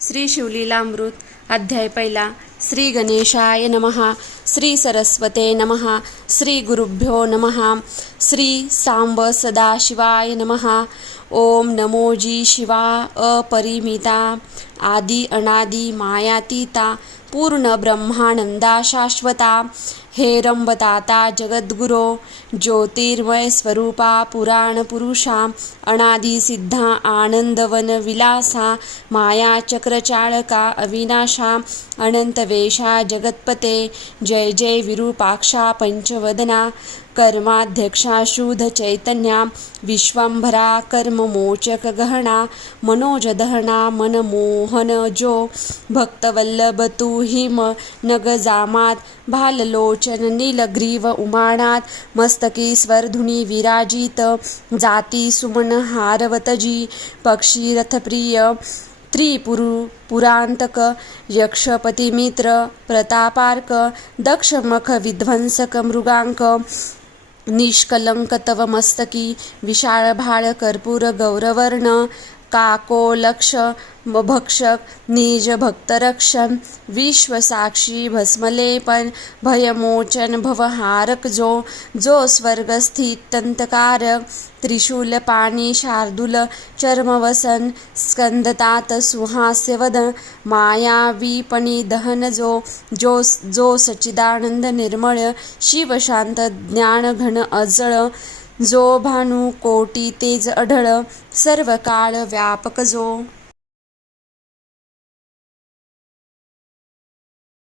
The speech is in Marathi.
श्री शिवलीलामृत अध्याय पहिला. श्री गणेशाय नमः. श्री सरस्वते नमः. श्री गुरुभ्यो नमः. श्री सांब सदाशिवाय नमः. ओम नमोजी शिवा अपरिमिता आदि अनादि मायातीता पूर्ण ब्रह्मानंदा शाश्वता हेरंबताता जगद्गुरो ज्योतिर्मय स्वरूपा पुराण पुरुषा अनादि सिद्धा आनंदवन विलासा माया चक्रचाळका अविनाशा अनंतवेशा जगत्पते जय जय विरूपाक्षा पंचवदना कर्माध्यक्षा शुद्ध चैतन्या विश्वंभरा कर्ममोचक गहना मनोजदहना मनमोहन जो भक्तवल्लभ तू हिम नगजामात भाललोचन नीलग्रीव उमानात मस्तकी स्वरधुनी विराजित जाती सुमन हारवतजी पक्षी रथप्रिय पुरांतक यक्षपतिमित्र प्रतापार्क दक्षमख विध्वंसक मृगांक निष्कलंक तव मस्तकी विशाळ भाळ कर्पूर गौरवर्ण काकोलक्ष भक्षक निज भक्तरक्षण विश्वसाक्षी भस्मलेपन भयमोचन भवहारक जो स्वर्गस्थित तंतकारक त्रिशूल पाणी शार्दूल चर्मवसन स्कंदतात सुहास्यवद मायावीपणी दहन जो सच्चिदानंद निर्मळ शिवशांत ज्ञानघन अजळ जो भानु कोटी तेज अढळ सर्व काळ व्यापक जो